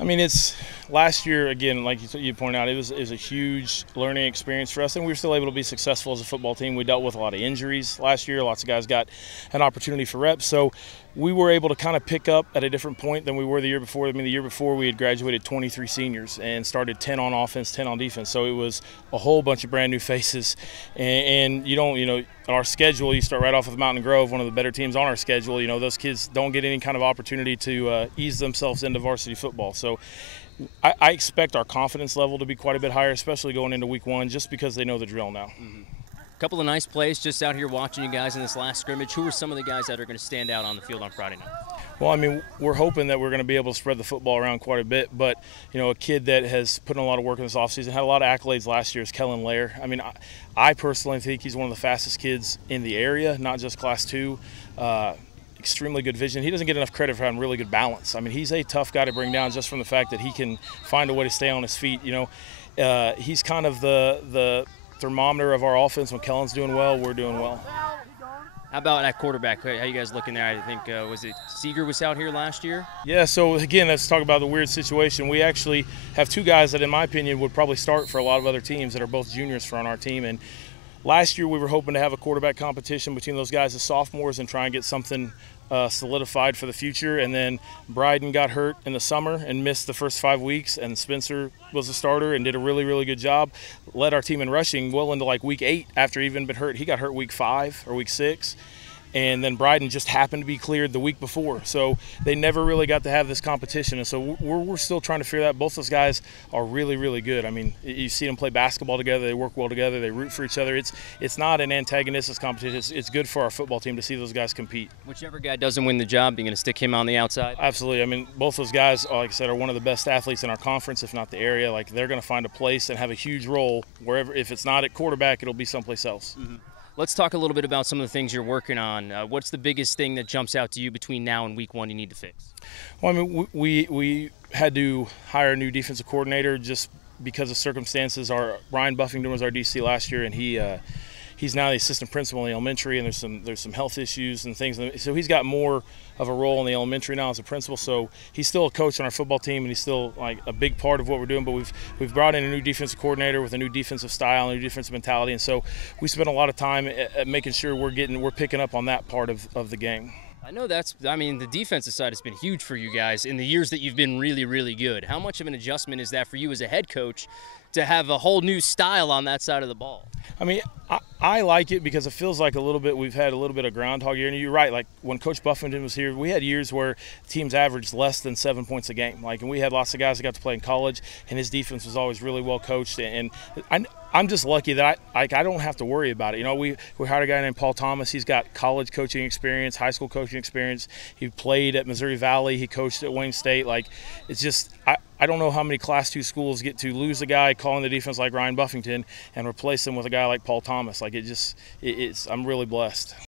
I mean, it's last year again, like you pointed out, it was a huge learning experience for us, and we were still able to be successful as a football team. We dealt with a lot of injuries last year. Lots of guys got an opportunity for reps, so we were able to kind of pick up at a different point than we were the year before. I mean, the year before we had graduated 23 seniors and started 10 on offense, 10 on defense, so it was a whole bunch of brand new faces. And you don't, our schedule, you start right off with Mountain Grove, one of the better teams on our schedule. Those kids don't get any kind of opportunity to ease themselves into varsity football. So I expect our confidence level to be quite a bit higher, especially going into week one, just because they know the drill now. Mm-hmm. Couple of nice plays just out here watching you guys in this last scrimmage. Who are some of the guys that are going to stand out on the field on Friday night? Well, I mean, we're hoping that we're going to be able to spread the football around quite a bit, but, a kid that has put in a lot of work in this offseason, had a lot of accolades last year, is Kellen Lair. I mean, I personally think he's one of the fastest kids in the area, not just Class 2. Extremely good vision. He doesn't get enough credit for having really good balance. I mean, he's a tough guy to bring down just from the fact that he can find a way to stay on his feet. He's kind of the thermometer of our offense. When Kellen's doing well, we're doing well. How about at quarterback? How you guys looking there? I think, was it Seeger was out here last year? Yeah, so again, let's talk about the weird situation. We actually have two guys that, in my opinion, would probably start for a lot of other teams that are both juniors on our team. And last year we were hoping to have a quarterback competition between those guys as sophomores and try and get something solidified for the future. And then Bryden got hurt in the summer and missed the first 5 weeks, and Spencer was a starter and did a really, really good job. Led our team in rushing well into like week 8 after he'd even been hurt. He got hurt week 5 or week 6. And then Bryden just happened to be cleared the week before. So they never really got to have this competition. And so we're still trying to figure that out. Both those guys are really, really good. I mean, you see them play basketball together. They work well together. They root for each other. It's not an antagonistic competition. It's good for our football team to see those guys compete. Whichever guy doesn't win the job, you're going to stick him on the outside? Absolutely. I mean, both those guys, like I said, are one of the best athletes in our conference, if not the area. Like, they're going to find a place and have a huge role wherever. If it's not at quarterback, it'll be someplace else. Mm-hmm. Let's talk a little bit about some of the things you're working on. What's the biggest thing that jumps out to you between now and week 1 you need to fix? Well, I mean, we had to hire a new defensive coordinator just because of circumstances. Brian Buffington was our DC last year, and he's now the assistant principal in the elementary, and there's some health issues and things. So he's got more of a role in the elementary now as a principal. So he's still a coach on our football team, and he's still like a big part of what we're doing. But we've brought in a new defensive coordinator with a new defensive style, a new defensive mentality, and so we spent a lot of time at making sure we're picking up on that part of the game. I know the defensive side has been huge for you guys in the years that you've been really, really good. How much of an adjustment is that for you as a head coach to have a whole new style on that side of the ball? I mean, I like it because it feels like we've had a little bit of groundhog year. And you're right, like when Coach Buffington was here, we had years where teams averaged less than 7 points a game. And we had lots of guys that got to play in college, and his defense was always really well coached. And I'm just lucky that I don't have to worry about it. We hired a guy named Paul Thomas. He's got college coaching experience, high school coaching experience. He played at Missouri Valley. He coached at Wayne State. It's just I don't know how many Class 2 schools get to lose a guy calling the defense like Ryan Buffington and replace him with a guy like Paul Thomas. I'm really blessed.